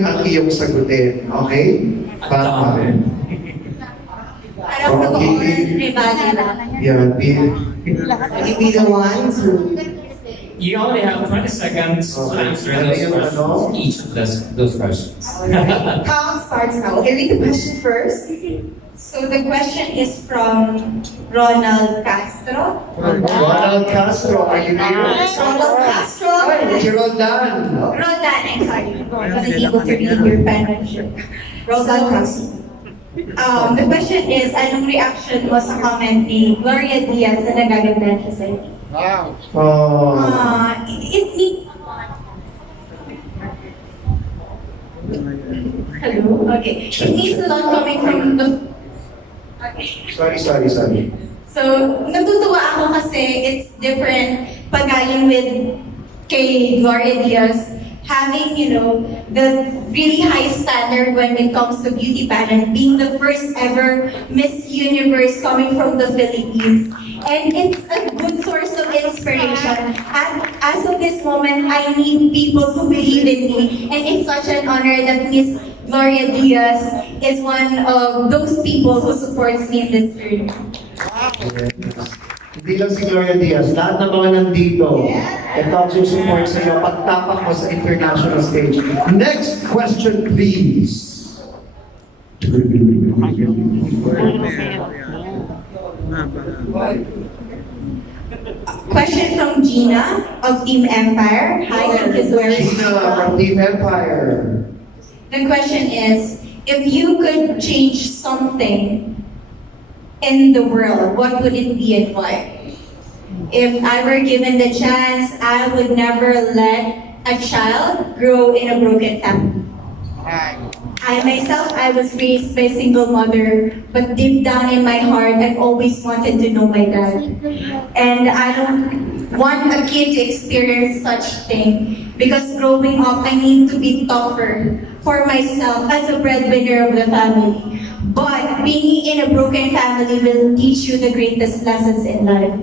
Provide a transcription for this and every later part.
ang iyong sagutin. Okay? Baka. Parang noon, revali lang. Yeah, Will you be the one to... You only have 20 seconds to answer those questions, each of those questions. Count starts now. Okay, read the question first. So the question is from Ronald Castro. Ronald Castro, are you here? Ronald Castro. Si Roldan. Roldan, I'm sorry. I wasn't able to read your penmanship. Roldan Castro. The question is, anong reaction mo sa comment ni Gloria Diaz na nagaganda siya sa'yo? Oh. Hello? Okay. It means a lot coming from the... Okay. Sorry. So, natutuwa ako kasi it's different pag galing with kay Gloria Diaz, having, the really high standard when it comes to beauty pageant, being the first ever Miss Universe coming from the Philippines. And it's a good source of inspiration. And as of this moment, I need people to believe in me. And it's such an honor that Miss Gloria Diaz is one of those people who supports me in this journey. Hindi lang si Gloria Diaz, lahat ng mga nandito. Ito ang susupport sa iyo pagtapak mo sa international stage. Next question, please. Question from Gina of Team Empire. Hi, thank you so much. Gina from Team Empire. The question is, if you could change something in the world, what would it be and why? If I were given the chance, I would never let a child grow in a broken family. I was raised by a single mother, but deep down in my heart, I've always wanted to know my dad. And I don't want a kid to experience such thing, because growing up, I need to be tougher for myself as a breadwinner of the family. But being in a broken family will teach you the greatest lessons in life.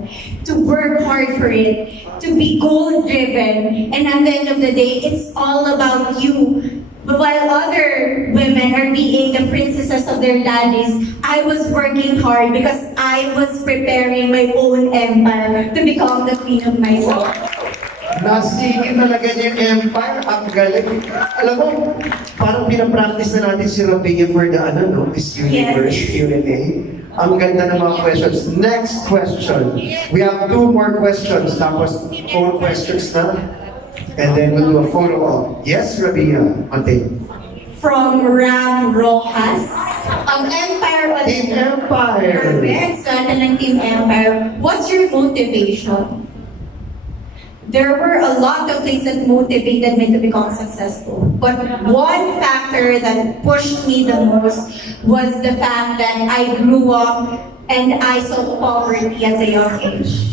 To work hard for it, to be goal-driven, and at the end of the day, it's all about you. But while other women are being the princesses of their daddies, I was working hard because I was preparing my own empire to become the queen of myself. Nasigit talaga niya yung empire. Ang galing. Alam mo, parang pinapractice na natin si Rabiya for the Miss Universe Q&A. Ang ganda ng mga questions. Next question. We have 2 more questions. Tapos 4 questions na. And then we'll do a follow-up. Yes, Rabiya. Mateo. From Ram Rojas of Empire. Team Empire. Perfect. Sana ng Team Empire. What's your motivation? There were a lot of things that motivated me to become successful. But one factor that pushed me the most was the fact that I grew up and I saw poverty at a young age.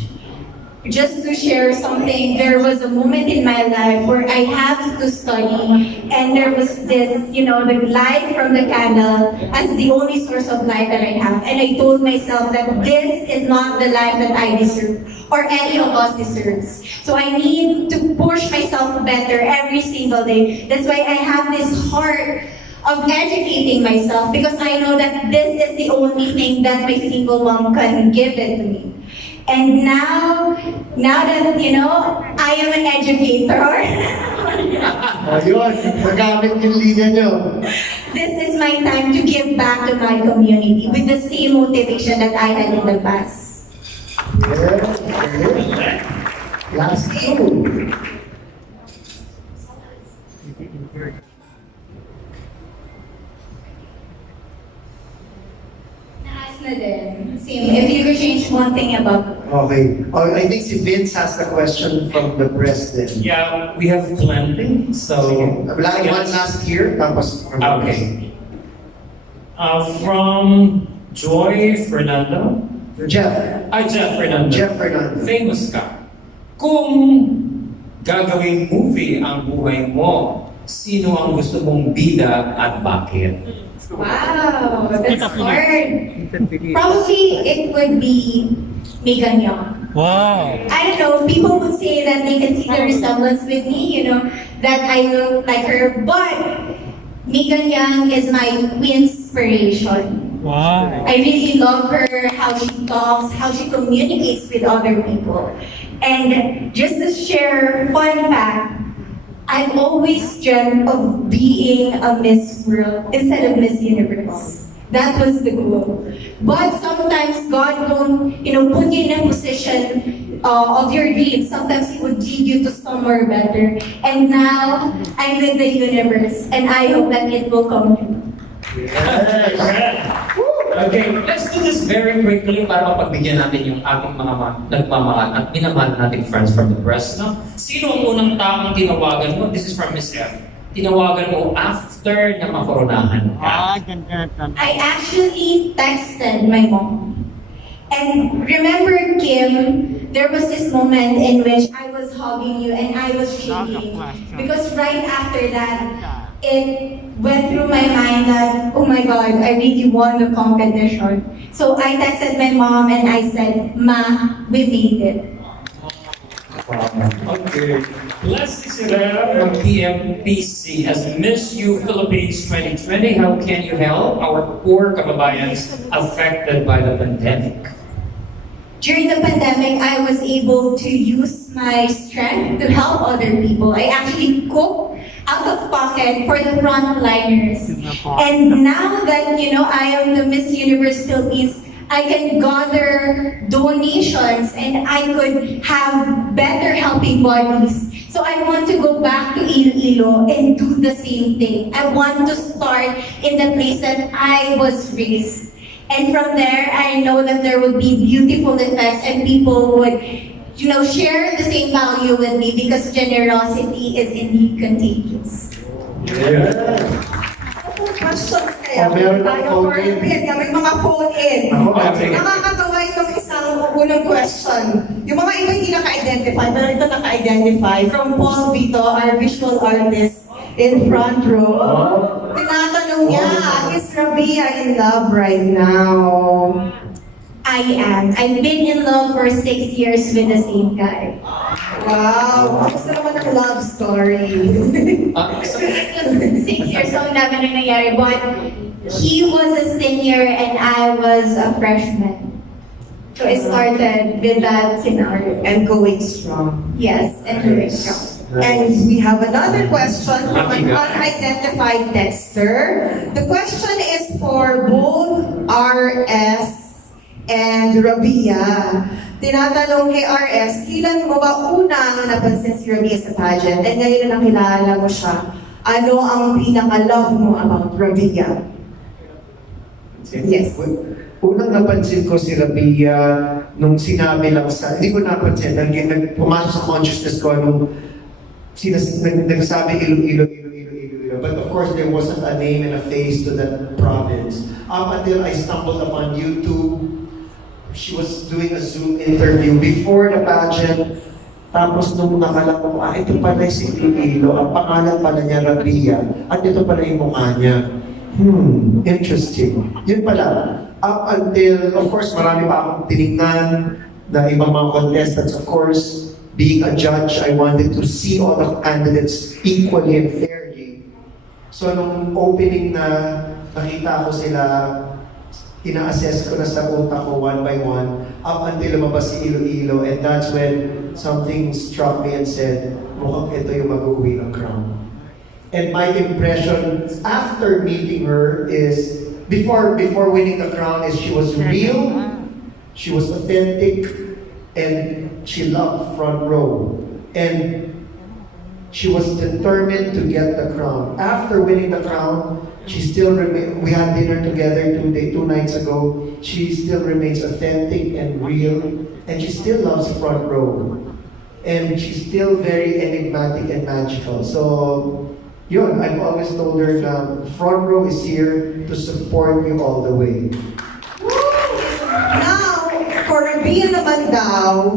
Just to share something, there was a moment in my life where I had to study, and there was this, the light from the candle as the only source of light that I have. And I told myself that this is not the life that I deserve, or any of us deserves. So I need to push myself better every single day. That's why I have this heart of educating myself, because I know that this is the only thing that my single mom can give it to me. And now that, I am an educator. Ayun, magamit yung linya nyo. This is my time to give back to my community with the same motivation that I had in the past. Yes. Last 2. Naas na din. Same. If you could change one thing about Okay. Oh, I think si Vince has the question from the president. Yeah, we have plenty, so... One last here, tapos... Okay. From Joy Fernando. Jeff. Jeff Fernando. Jeff Fernando. Famous ka. Kung gagawing movie ang buhay mo, sino ang gusto mong bida at bakit? Wow, that's hard. Probably it would be Megan Young. Wow. I don't know, people would say that they can see the resemblance with me, that I look like her, but Megan Young is my inspiration. Wow. I really love her, how she talks, how she communicates with other people. And just to share fun fact, I've always dreamt of being a Miss World instead of Miss Universe. That was the goal. But sometimes God don't, put you in a position of your dreams. Sometimes He would lead you to somewhere better. And now, I'm in the universe, and I hope that it will come true. Okay, let's do this very quickly para mapagbigyan natin yung ating mga nagmamahal at minamahal nating friends from the press. No? Sino ang unang taong tinawagan mo? This is from Miss F. Tinawagan mo after na makoronahan ka. I actually texted my mom. And remember, Kim, there was this moment in which I was hugging you and I was shaking. Because right after that, it went through my mind that, oh my God, I really won the competition. So I texted my mom and I said, Ma, we made it. Okay. Leslie Sierra from PMPC has Miss You Philippines 2020. How can you help our poor kababayans affected by the pandemic? During the pandemic, I was able to use my strength to help other people. I actually cooked out of pocket for the frontliners. And now that, I am the Miss Universe Philippines, I can gather donations and I could have better helping bodies. So I want to go back to Iloilo and do the same thing. I want to start in the place that I was raised. And from there, I know that there would be beautiful effects and people would, share the same value with me because generosity is indeed contagious. Questions kaya. Meron ng Tayo phone for in. may mga phone in. Okay. Nakakatawa yung isang unang question. Yung mga iba hindi naka-identify, pero ito naka-identify. From Paul Vito, our visual artist in front row. Tinatanong niya, is Rabiya in love right now? I am. I've been in love for 6 years with the same guy. Wow! Kamusta naman ang love story? It was 6 years old namin nang nangyari, but he was a senior and I was a freshman. So it started with that scenario. And going strong. Yes, and very strong. And we have another question from an unidentified texter. The question is for both RS and Rabiya. Tinatanong kay RS, kailan mo ba unang napansin si Rabiya sa pageant? And ngayon na nakilala mo siya, ano ang pinaka-love mo about Rabiya? Yes. Unang napansin ko si Rabiya nung sinabi lang hindi ko napansin, pumasok sa consciousness ko nung nagsabi Iloilo. But of course, there wasn't a name and a face to that province. Up until I stumbled upon YouTube, she was doing a Zoom interview before the pageant. Tapos nung nakala ko, ito pala si Iloilo, ang pangalan pala niya Rabiya, at ito pala yung mukha niya. Interesting. Yun pala. Up until, of course, marami pa akong tinignan na ibang mga contestants. Of course, being a judge, I wanted to see all the candidates equally and fairly. So nung opening na nakita ko sila, ina-assess ko na sa utak ko one by one, up until lumabas si Iloilo, and that's when something struck me and said, mukhang ito yung mag-uwi ng crown. And my impression after meeting her is, before winning the crown, is she was real, she was authentic, and she loved front row. And she was determined to get the crown. After winning the crown, she still remains, we had dinner together 2 nights ago. She still remains authentic and real, and she still loves front row. And she's still very enigmatic and magical. So, yun, I've always told her na front row is here to support you all the way. Now, for Rabiya naman daw,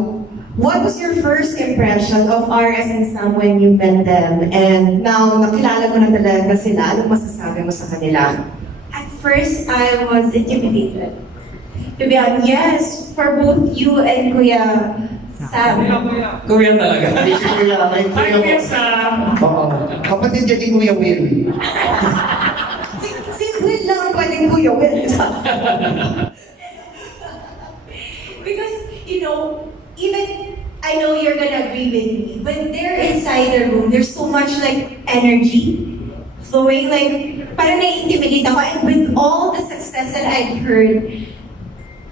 what was your first impression of RS and Sam when you met them? And now, nakilala mo na talaga sila. Anong masasabi mo sa kanila? At first, I was intimidated. To be honest, yes, for both you and Kuya Sam. Kuya talaga. Hindi si Kuya, Hi, Kuya Sam! Oo. Kapatid niya ni Kuya Will. Kuya Will. Because, even I know you're gonna agree with me, when they're inside the room, there's so much like energy flowing, like parang nai-intimidate ako. And with all the success that I've heard,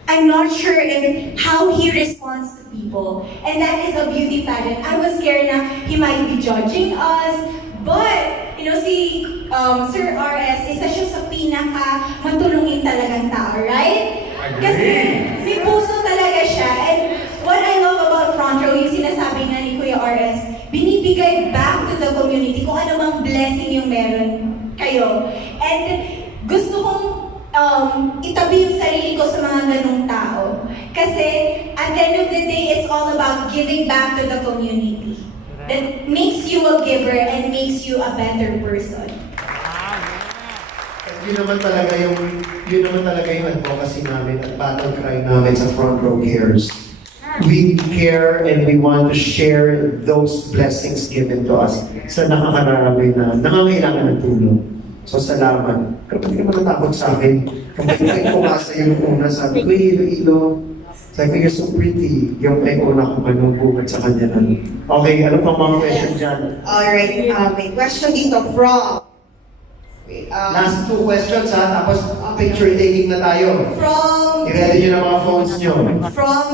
I'm not sure if how he responds to people. And that is a beauty pageant. I was scared na he might be judging us. But, si Sir RS, isa siya sa pinaka-matulungin talagang tao, right? Kasi may puso talaga siya. And what I love about Front Row, yung sinasabi nga ni Kuya RS, binibigay back to the community kung ano mang blessing yung meron kayo. And gusto kong itabi yung sarili ko sa mga ganung tao. Kasi at the end of the day, it's all about giving back to the community. That makes you a giver and makes you a better person. Yun naman talaga yung advocacy namin at battle cry namin sa Front Row Cares. We care and we want to share those blessings given to us sa nakakarami na nangangailangan ng tulong. So salamat. Kapag ka matatakot sa akin, kapag kayo pumasa yung una, sabi ko, Ilo. Sabi ko, you're so pretty. Yung may una kong manubungad sa kanya na. Okay, ano pang mga question dyan? Alright, may question dito from... Last two questions ha, tapos picture taking na tayo. From I-ready nyo na mga phones nyo.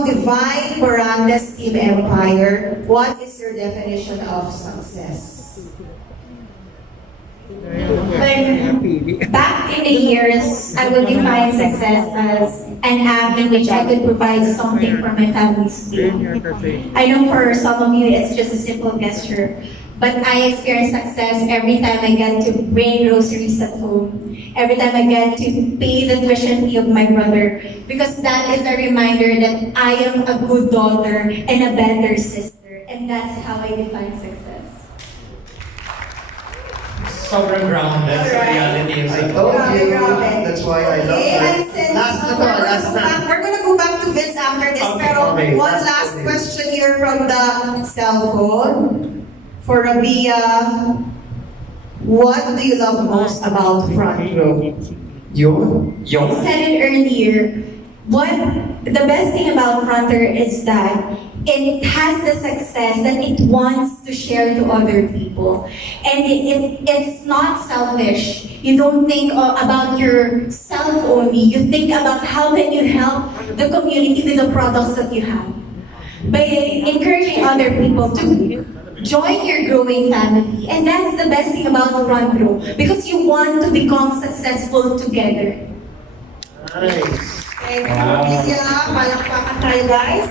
Divine Miranda's Team Empire, what is your definition of success? When back in the years, I would define success as an act in which I could provide something for my family's meal. I know for some of you it's just a simple gesture, but I experience success every time I get to bring groceries at home, every time I get to pay the tuition fee of my brother, because that is a reminder that I am a good daughter and a better sister, and that's how I define success. Sobrang grounded sa reality. I told you, that's why I love her. Last na to, last na. We're gonna go back to Vince after this, pero Okay, one last last one. question here from the cell phone. For Rabiya, what do you love most about Front Row? Yun? I said it earlier. The best thing about Fronter is that it has the success that it wants to share to other people. And it's not selfish. You don't think about yourself only. You think about how can you help the community with the products that you have. By encouraging other people to join your growing family. And that's the best thing about Front Row. Because you want to become successful together. Nice. Thank you, Rabiya. Palakpakan tayo, guys.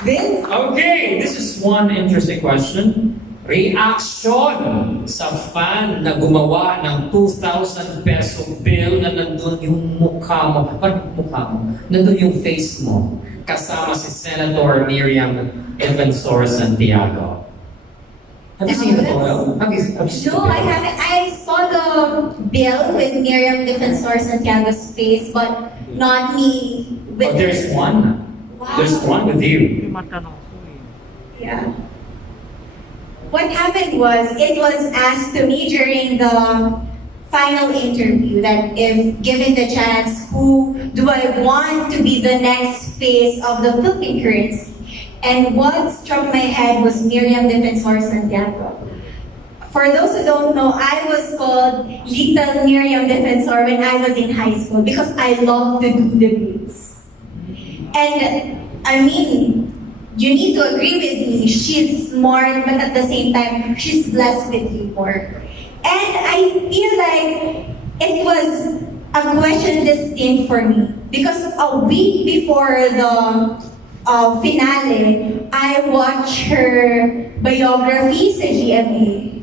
Vince? Okay, this is one interesting question. Reaction sa fan na gumawa ng 2,000 peso bill na nandun yung mukha mo. Parang mukha mo. Nandun yung face mo. Kasama si Senator Miriam Defensor Santiago. Have you seen the photo? Have you seen No, the I photo? haven't. I saw the bill with Miriam Defensor Santiago's face, but not me with Oh, there's one. Wow. There's one with you. Yeah. What happened was, it was asked to me during the final interview that if given the chance, who do I want to be the next face of the Philippine currency? And what struck my head was Miriam Defensor Santiago. For those who don't know, I was called Little Miriam Defensor when I was in high school because I love to do debates. And I mean, you need to agree with me, she's smart, but at the same time, she's blessed with humor. And I feel like it was a question destined for me because a week before the finale, I watched her biography sa GMA.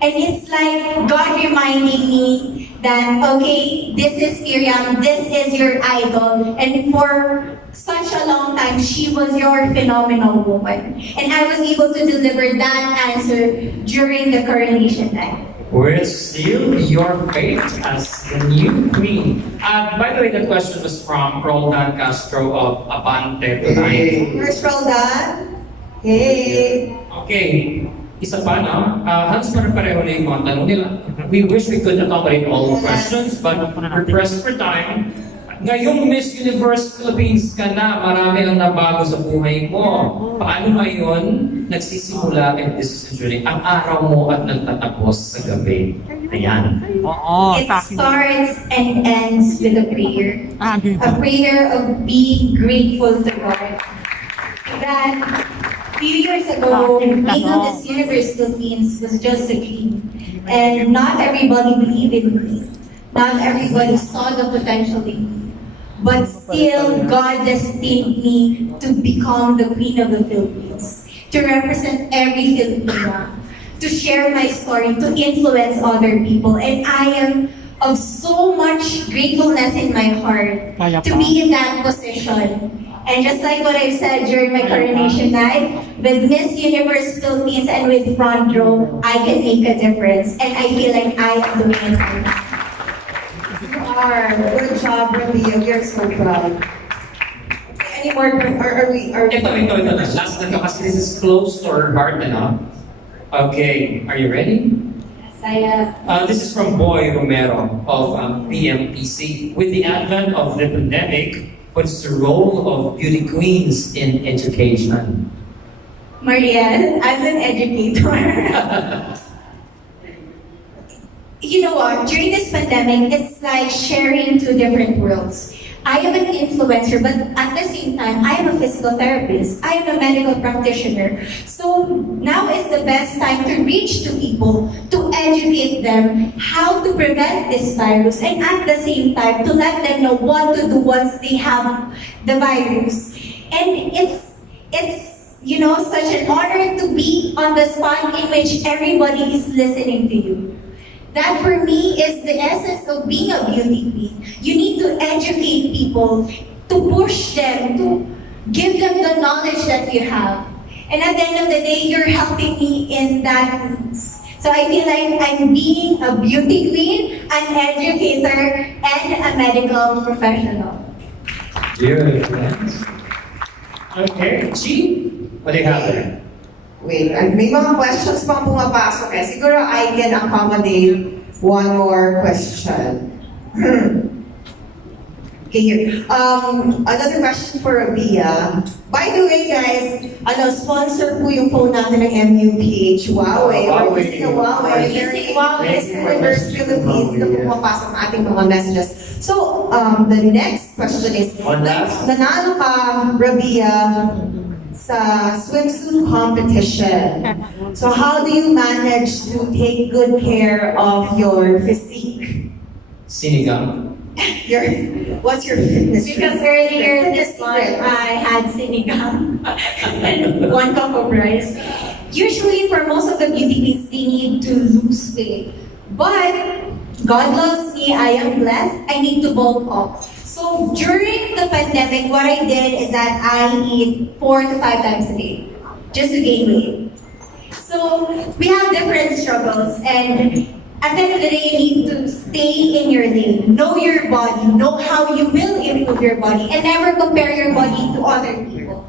And it's like God reminding me that, okay, this is Miriam, this is your idol. And for such a long time, she was your phenomenal woman. And I was able to deliver that answer during the coronation night. We'll seal your fate as the new queen. By the way, that question was from Roldan Castro of Abante tonight. Where's Roldan? Hey. Okay, isa pa, no? Halos pare-pareho na yung mga tanong nila. We wish we could accommodate all questions, but we're pressed for time. Ngayong Miss Universe Philippines ka na, marami ang nabago sa buhay mo. Paano ngayon nagsisimula, and this is the journey, ang araw mo at nagtatapos sa gabi? Ayan. It starts and ends with a prayer. A prayer of being grateful to God. That few years ago, being on this Universe Philippines was just a dream. And not everybody believed in me. Not everybody saw the potential in me. But still, God destined me to become the Queen of the Philippines, to represent every Filipina, to share my story, to influence other people. And I am of so much gratefulness in my heart to be in that position. And just like what I've said during my coronation night, with Miss Universe Philippines and with Front Row, I can make a difference. And I feel like I am doing it right now. Good job, Rabiya. We are so proud. Any more? Are we? Ito na. Last na to kasi this is close to our heart na. Okay, are you ready? Yes, I am. This is from Boy Romero of PMPC. With the advent of the pandemic, what's the role of beauty queens in education? Marielle, as an educator, you know what? During this pandemic, it's like sharing two different worlds. I am an influencer, but at the same time, I am a physical therapist. I am a medical practitioner. So now is the best time to reach to people, to educate them how to prevent this virus, and at the same time, to let them know what to do once they have the virus. And it's such an honor to be on the spot in which everybody is listening to you. That for me is the essence of being a beauty queen. You need to educate people, to push them, to give them the knowledge that you have. And at the end of the day, you're helping me in that means. So I feel like I'm being a beauty queen, an educator, and a medical professional. Good. Okay, G, what do you have there? Wait, may mga questions pang pumapasok eh. Siguro I can accommodate one more question. Okay, here. Another question for Rabiya. By the way, guys, sponsor po yung phone natin ng MUPH. Huawei. We're using a Huawei. Using Huawei Universe Philippines na pumapasok ng ating mga messages. So, the next question is, nanalo ka, Rabiya, sa swimsuit competition. So how do you manage to take good care of your physique? Sinigang. What's your fitness? Because earlier this month, I had sinigang and 1 cup of rice. Usually for most of the beauty queens, they need to lose weight. But God loves me, I am blessed, I need to bulk up. So during the pandemic, what I did is that I eat 4 to 5 times a day, just to gain weight. So we have different struggles, and at the end of the day, you need to stay in your lane, know your body, know how you will improve your body, and never compare your body to other people.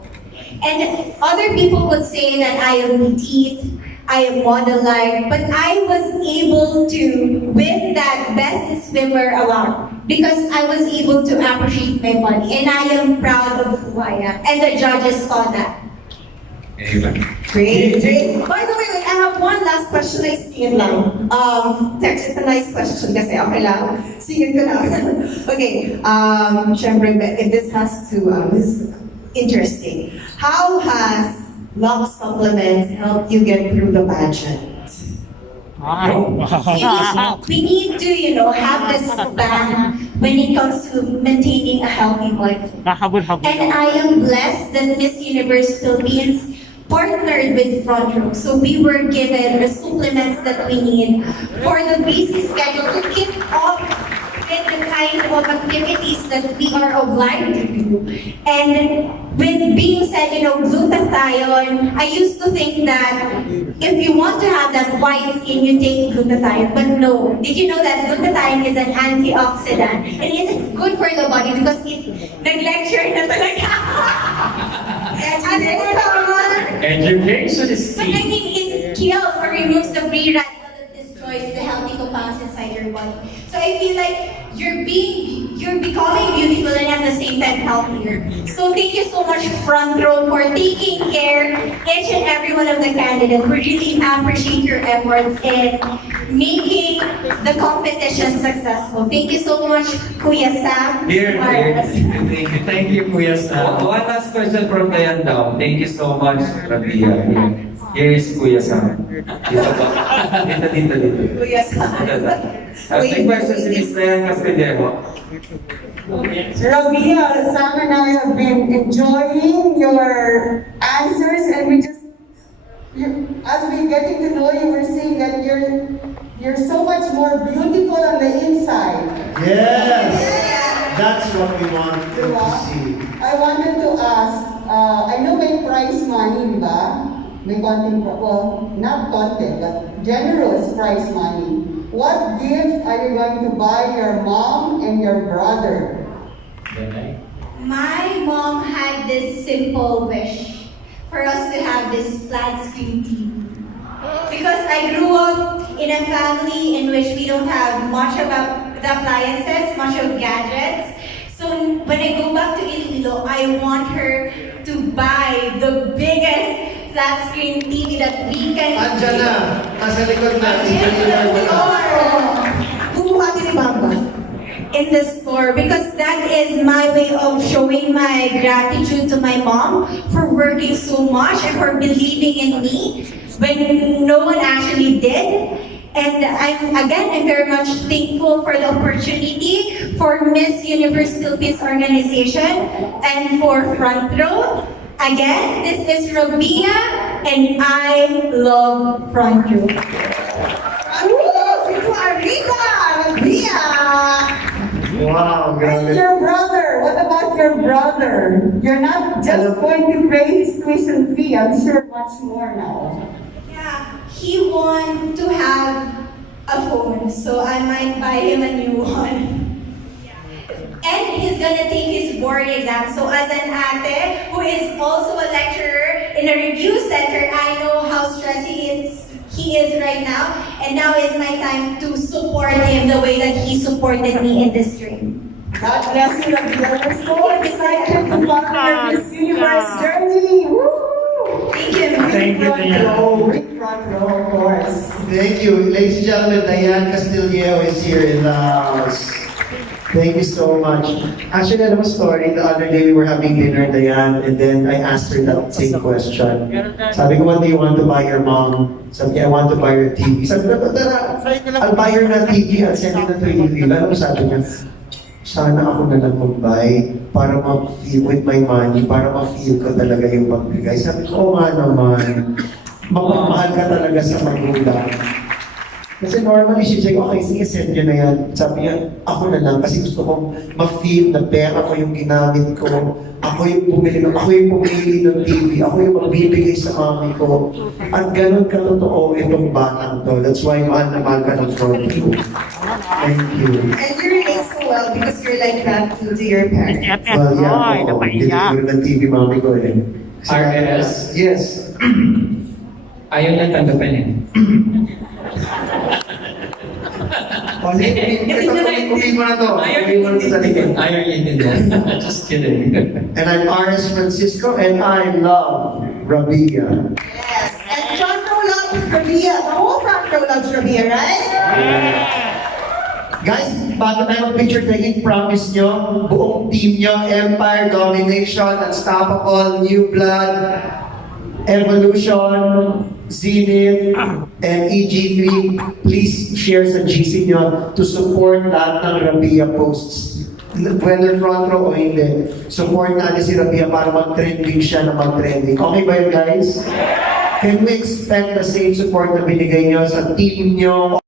And other people would say that I am petite, I am model-like, but I was able to win that best swimmer award because I was able to appreciate my body, and I am proud of who I am, and the judges saw that. Amen. Great. By the way, I have one last question. I see it lang. Text, it's a nice question kasi okay lang. See it ko lang. Okay. Syempre, this has to, this is interesting. How has Lux supplements help you get through the pageant? We need to, have this span when it comes to maintaining a healthy body. And I am blessed that Miss Universe Philippines partnered with Front Row. So we were given the supplements that we need for the busy schedule to keep up with the kind of activities that we are obliged to do. And with being said, glutathione, I used to think that if you want to have that white skin, you take glutathione. But no, did you know that glutathione is an antioxidant? And it's good for the body because it nag-lecture na talaga. Education is But I key. mean, kills or removes the free radical that destroys the healthy compounds inside your body. So I feel like you're becoming beautiful and at the same time healthier. So thank you so much, front row, for taking care each and every one of the candidates. We really appreciate your efforts in making the competition successful. Thank you so much, Kuya Sam. Here. Thank you, Kuya Sam. One last question from Dayan daw. Thank you so much, Rabiya. Here is Kuya Sam. Dito ba? Dito. Kuya Sam. May question si Miss Dayan Castillejo. Rabiya, Sam and I have been enjoying your answers, and as we getting to know you, we're seeing that you're so much more beautiful on the inside. Yes! That's what we want to Diba? see. I wanted to ask, I know may prize money, di ba? May konting, well, not konting, but generous prize money. What gift are you going to buy your mom and your brother? My mom had this simple wish for us to have this flat screen TV. Because I grew up in a family in which we don't have much about the appliances, much of gadgets. So when I go back to Iloilo, I want her to buy the biggest flat screen TV that we can Andiyan na! Nasa likod na. Bumuhati ni Bamba. in the store, because that is my way of showing my gratitude to my mom for working so much and for believing in me when no one actually did. And I'm very much thankful for the opportunity for Miss Universe Philippines organization and for Front Row. Again, this is Rabiya and I love Front Row. Rabiya! Wow, And grabe. your brother, what about your brother? You're not just going to pay his tuition fee, I'm sure much more now. Yeah, he wants to have a phone, so I might buy him a new one. And he's gonna take his board exam. So as an ate who is also a lecturer in a review center, I know how stressed he is right now. And now is my time to support him the way that he supported me in this dream. God bless you, Rabiya. We're so excited to follow your Miss Universe journey. Woo! Thank you. Thank you, Dayan. Big front row, of course. Thank you. Ladies and gentlemen, Dayan Castillejo is here in the house. Thank you so much. Actually, I have a story. The other day we were having dinner, Dayan, and then I asked her that same question. Sabi ko, what do you want to buy your mom? Sabi niya, I want to buy her TV. Sabi ko, tara, I'll buy her na TV at send it to you. Alam mo, sabi niya, sana ako na lang mag-buy para ma-feel with my money, para ma-feel ko talaga yung pagbigay. Sabi ko, oo nga naman, mapamahal ka talaga sa magulang. Kasi normally, she's like, okay, sige, send nyo na yan. Sabi niya, ako na lang, kasi gusto kong ma-feel na pera ko yung ginamit ko. Ako yung pumili ng TV. Ako yung magbibigay sa mami ko. At ganun katotoo itong batang to. That's why mahal na mahal ka ng front row. Thank you. And you relate so well because you're like that to your parents. Well, yeah, oo. Binigay ng TV mami ko eh. Kasi- RS? Yes. Ayaw niya tanggapin eh. Uwi mo na to. Uwi mo na to sa likod. Ayaw niya intindihan. Just kidding. And I'm R.S. Francisco and I love Rabiya. Yes. And front row loves Rabiya. The whole front row loves Rabiya, right? Guys, bago tayo mag-picture taking, promise nyo, buong team nyo, Empire, Domination, Unstoppable, New Blood, Evolution, Zenith, and EG3, please share sa GC nyo to support lahat ng Rabiya posts. Whether front row o hindi, support natin si Rabiya para mag-trending siya na mag-trending. Okay ba yun, guys? Can we expect the same support na binigay nyo sa team nyo?